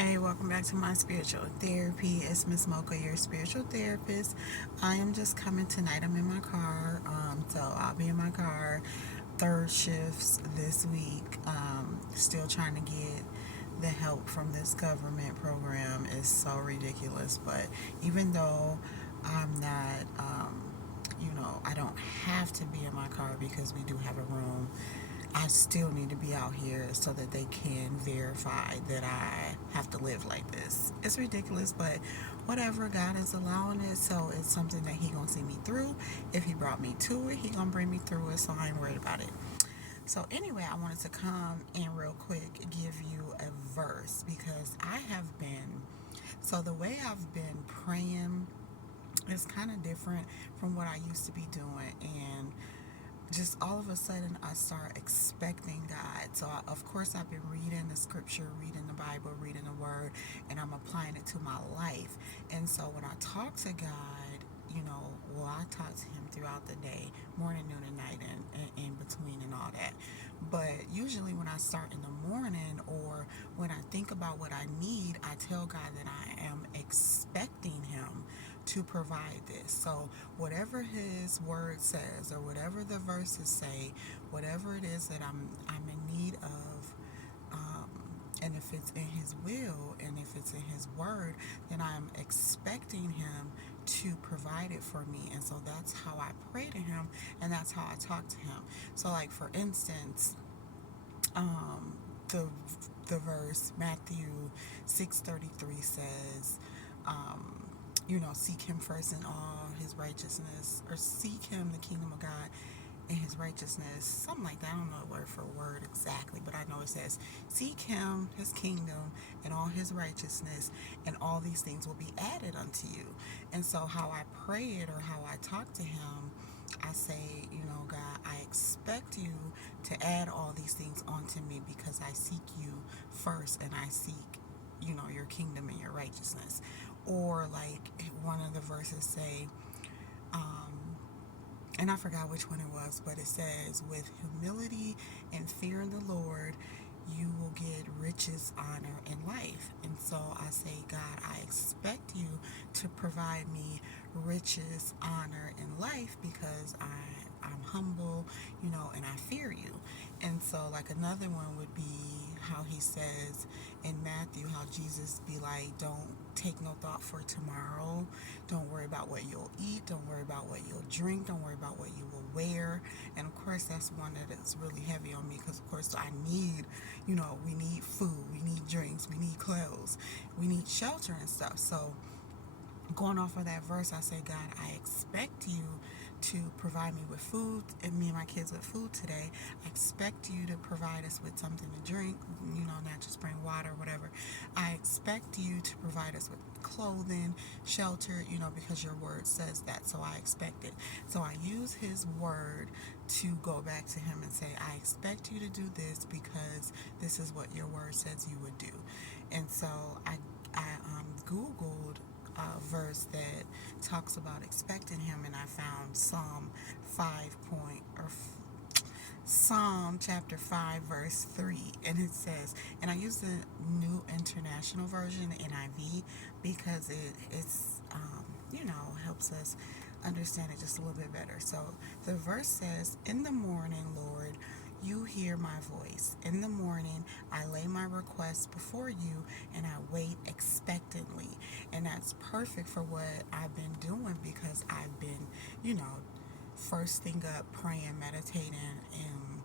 Hey, welcome back to my spiritual therapy. It's Miss Mocha, your spiritual therapist. I am just coming tonight. I'm in my car, so I'll be in my car. Third shifts this week. Still trying to get the help from this government program is so ridiculous. But even though I'm not, I don't have to be in my car because we do have a room. I still need to be out here so that they can verify that I have to live like this. It's ridiculous, but whatever, God is allowing it, so it's something that He gonna see me through. If He brought me to it, He gonna bring me through it, so I ain't worried about it. So anyway, I wanted to come and real quick give you a verse because I have been, so the way I've been praying is kind of different from what I used to be doing, and just all of a sudden I start expecting God. So of course I've been reading the scripture, reading the Bible, reading the word, and I'm applying it to my life. And so when I talk to God, I talk to Him throughout the day, morning, noon, and night, and in between, and all that. But usually when I start in the morning, or when I think about what I need, I tell God that I am expecting Him to provide this. So whatever His word says, or whatever the verses say, whatever it is that I'm in need of, and if it's in His will and if it's in His word, then I'm expecting Him to provide it for me. And so that's how I pray to Him, and that's how I talk to Him. So, like for instance, um, the verse Matthew 6:33 says, seek Him first in all His righteousness, or seek Him, the kingdom of God, and His righteousness, something like that. I don't know word for word exactly, but I know it says, seek Him, His kingdom, and all His righteousness, and all these things will be added unto you. And so, how I pray it, or how I talk to Him, I say, God, I expect you to add all these things onto me because I seek you first, and I seek, your kingdom and your righteousness. Or like one of the verses say, um, and I forgot which one it was, but it says, with humility and fear in the Lord, you will get riches, honor, and life. And so I say, God, I expect you to provide me riches, honor, and life because I'm humble, and I fear you. And so, like, another one would be how He says in Matthew, how Jesus be like, don't take no thought for tomorrow. Don't worry about what you'll eat. Don't worry about what you'll drink. Don't worry about what you will wear. And of course, that's one that is really heavy on me because, of course, I need, we need food, we need drinks, we need clothes, we need shelter and stuff. So, going off of that verse, I say, God, I expect you to provide me with food, and me and my kids with food today. I expect you to provide us with something to drink, not just bring water, whatever. I expect you to provide us with clothing, shelter, because your word says that. So I expect it. So I use His word to go back to Him and say, I expect you to do this because this is what your word says you would do. And so I Googled a verse that talks about expecting Him, and I found Psalm chapter 5 verse 3, and it says, and I use the New International Version, the NIV, because it's helps us understand it just a little bit better. So the verse says, in the morning, Lord, you hear my voice. In the morning, I lay my requests before you, and I wait expectantly. And that's perfect for what I've been doing because I've been, first thing up, praying, meditating, and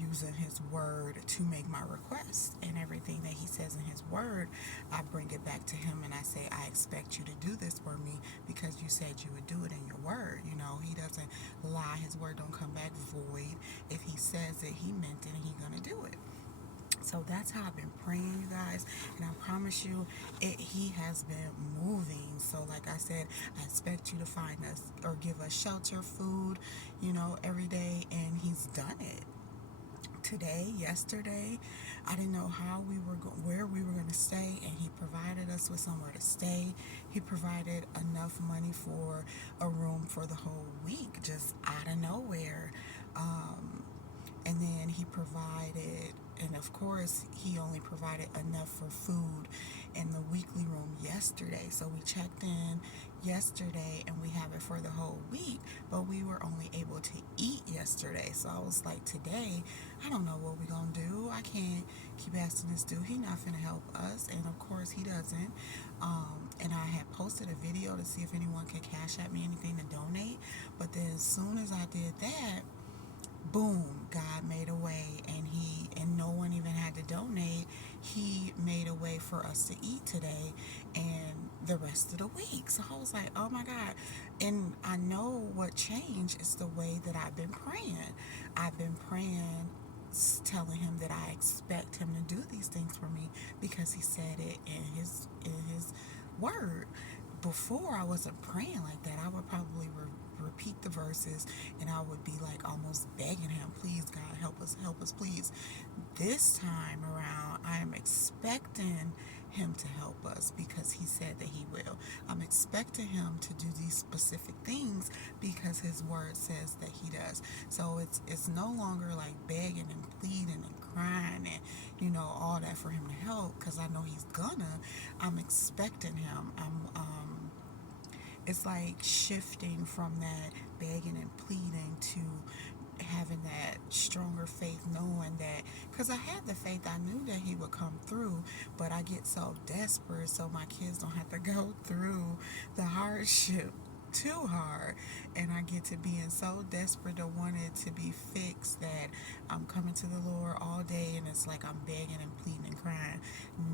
using His word to make my request. And everything that He says in His word, I bring it back to Him and I say, I expect you to do this for me because you said you would do it in your word. He doesn't lie. His word don't come back void. If He says it, He meant it, and He's going to do it. So that's how I've been praying, you guys, and I promise you, He has been moving. So like I said, I expect you to find us or give us shelter, food, every day, and He's done it. Today, yesterday, I didn't know where we were going to stay, and He provided us with somewhere to stay. He provided enough money for a room for the whole week, just out of nowhere. And then He provided, and of course, He only provided enough for food yesterday. So we checked in yesterday and we have it for the whole week, but we were only able to eat yesterday. So I was like, today, I don't know what we're going to do. I can't keep asking this dude. He not finna help us. And of course, he doesn't. And I had posted a video to see if anyone could cash at me anything to donate. But then as soon as I did that, boom, God made a way, and no one even had to donate. He made a way for us to eat today and the rest of the week. So I was like, oh my God. And I know what changed is the way that I've been praying. I've been praying, telling him that I expect him to do these things for me because he said it in his word. Before, I wasn't praying like that. I would probably repeat the verses, and I would be like almost begging him, please God, help us, please. This time around, I am expecting him to help us because he said that he will. I'm expecting him to do these specific things because his word says that he does. So it's no longer like begging and pleading and crying and all that for him to help, because I know he's gonna. I'm expecting him. It's like shifting from that begging and pleading to having that stronger faith, knowing that, because I had the faith, I knew that he would come through, but I get so desperate so my kids don't have to go through the hardship too hard, and I get to being so desperate to want it to be fixed that I'm coming to the Lord all day, and it's like I'm begging and pleading and crying.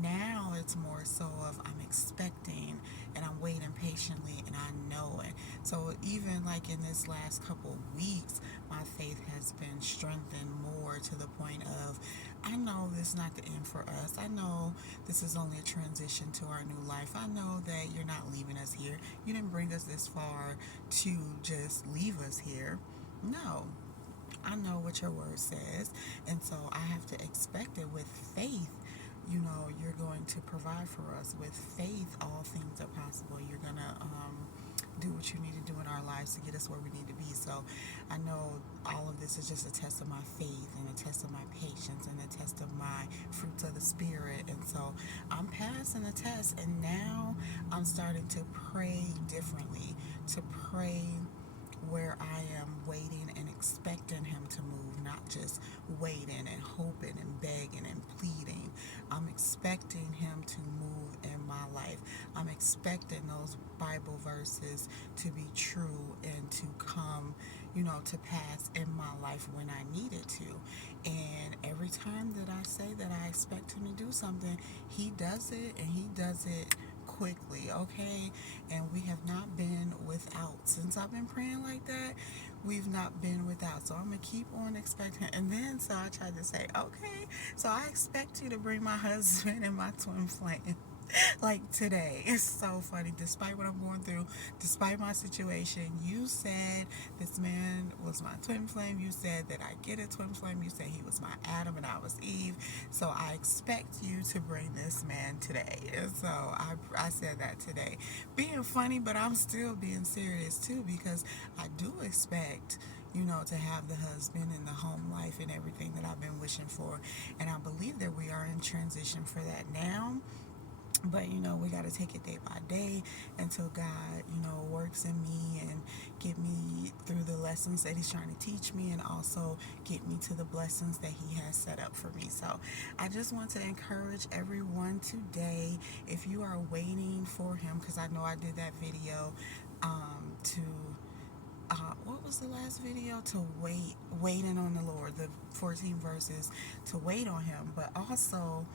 Now it's more so of I'm expecting and I'm waiting patiently, and I know it. So even like in this last couple of weeks, my faith has been strengthened more to the point of, I know this is not the end for us. I know this is only a transition to our new life. I know that you're not leaving us here. You didn't bring us this far to just leave us here. No, I know what your word says, and so I have to expect it with faith. You're going to provide for us. With faith, all things are possible. You're going to do what you need to do in our lives to get us where we need to be. So I know all of this is just a test of my faith and a test of my patience and a test of my fruits of the Spirit. And so I'm passing the test, and now I'm starting to pray differently, to pray where I am waiting and expecting him to move, not just waiting and hoping and begging and pleading. I'm expecting him to move in my life. I'm expecting those Bible verses to be true and to come, to pass in my life when I need it to. And every time that I say that I expect him to do something, he does it, and he does it quickly, okay? And we have not been without. Since I've been praying like that, we've not been without. So I'm going to keep on expecting. And then, so I tried to say, okay, so I expect you to bring my husband and my twin flame. Like today, it's so funny. Despite what I'm going through, despite my situation, you said this man was my twin flame. You said that I get a twin flame. You said he was my Adam and I was Eve. So I expect you to bring this man today. And so I said that today, being funny, but I'm still being serious too, because I do expect to have the husband and the home life and everything that I've been wishing for. And I believe that we are in transition for that now. But we got to take it day by day until God works in me and get me through the lessons that he's trying to teach me, and also get me to the blessings that he has set up for me. So I just want to encourage everyone today, if you are waiting for him, because I know I did that video to what was the last video? To waiting on the Lord, the 14 verses to wait on him. But also,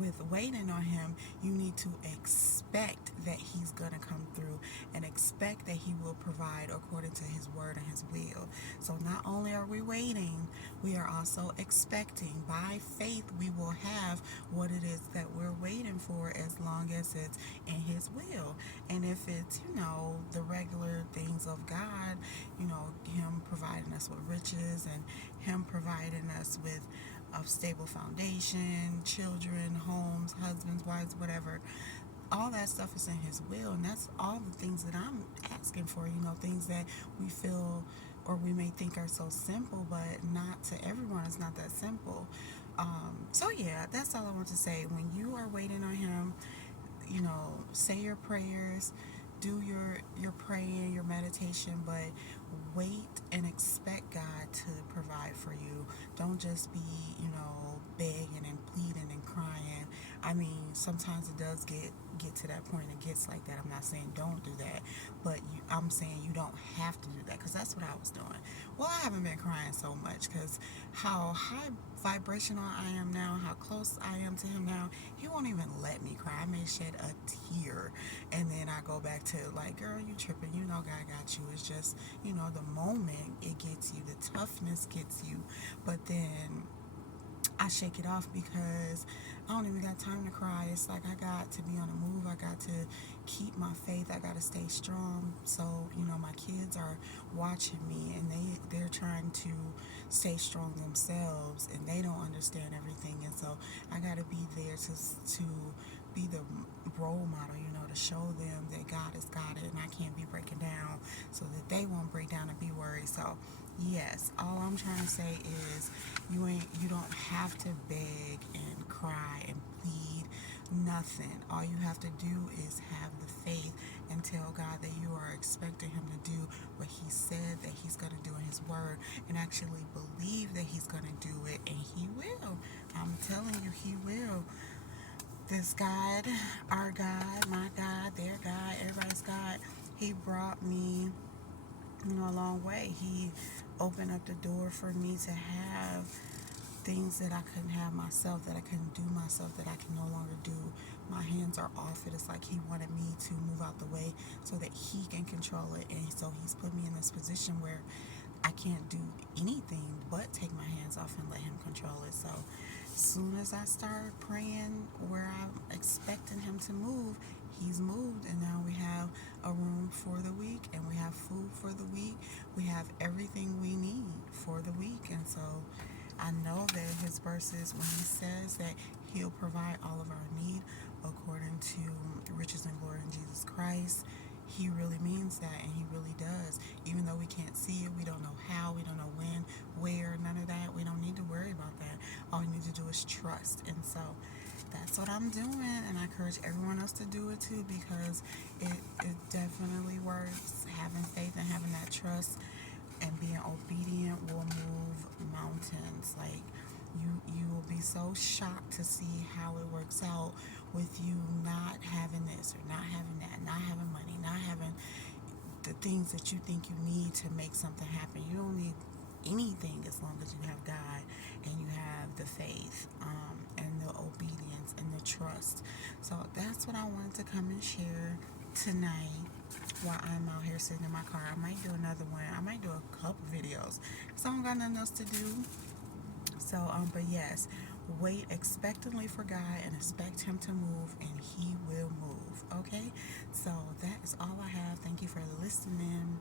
with waiting on him, you need to expect that he's going to come through, and expect that he will provide according to his word and his will. So not only are we waiting, we are also expecting. By faith, we will have what it is that we're waiting for, as long as it's in his will. And if it's, the regular things of God, him providing us with riches, and him providing us with a stable foundation, children, homes, husbands, wives, whatever, all that stuff is in his will. And that's all the things that I'm asking for, things that we feel or we may think are so simple, but not to everyone. It's not that simple. So yeah, that's all I want to say. When you are waiting on him, say your prayers, do your praying, your meditation, but wait and expect God to provide for you. Don't just be, begging and pleading and crying. I mean, sometimes it does get to that point. It gets like that. I'm not saying don't do that, but I'm saying you don't have to do that, because that's what I was doing. Well, I haven't been crying so much because how high vibrational I am now, how close I am to him now, he won't even let me cry. I may shed a tear, and then I go back to like, girl, you tripping. You know God got you. It's just, the moment it gets you, the toughness gets you, but then I shake it off because I don't even got time to cry. It's like I got to be on the move. I got to keep my faith. I got to stay strong. So, my kids are watching me, and they're trying to stay strong themselves, and they don't understand everything. And so I got to be there to be the role model, to show them that God has got it, and I can't be breaking down, so that they won't break down and be worried. So yes, all I'm trying to say is you don't have to beg and cry and plead nothing. All you have to do is have the faith and tell God that you are expecting him to do what he said that he's going to do in his word, and actually believe that he's going to do it, and he will. I'm telling you, he will. This God, our God, my God, their God, everybody's God, he brought me, a long way. He opened up the door for me to have things that I couldn't have myself, that I couldn't do myself, that I can no longer do. My hands are off it. It's like he wanted me to move out the way so that he can control it. And so he's put me in this position where I can't do anything but take my hands off and let him control it. So as soon as I start praying where I'm expecting him to move, he's moved, and now we have a room for the week, and we have food for the week. We have everything we need for the week. And so I know that his verses, when he says that he'll provide all of our need according to riches and glory in Jesus Christ, he really means that, and he really does. Even though we can't see it, we don't know how, we don't know when, where, none of that. We don't need to worry about that. All we need to do is trust. And so that's what I'm doing, and I encourage everyone else to do it too, because it definitely works. Having faith and having that trust and being obedient will move mountains. Like, you will be so shocked to see how it works out with you not having this or not having that, not having money, not having the things that you think you need to make something happen. You don't need anything as long as you have God and you have the faith, and the obedience and the trust. So that's what I wanted to come and share tonight while I'm out here sitting in my car. I might do another one. I might do a couple videos because I don't got nothing else to do. So, but yes, wait expectantly for God and expect him to move, and he will move. Okay? So that is all I have. Thank you for listening.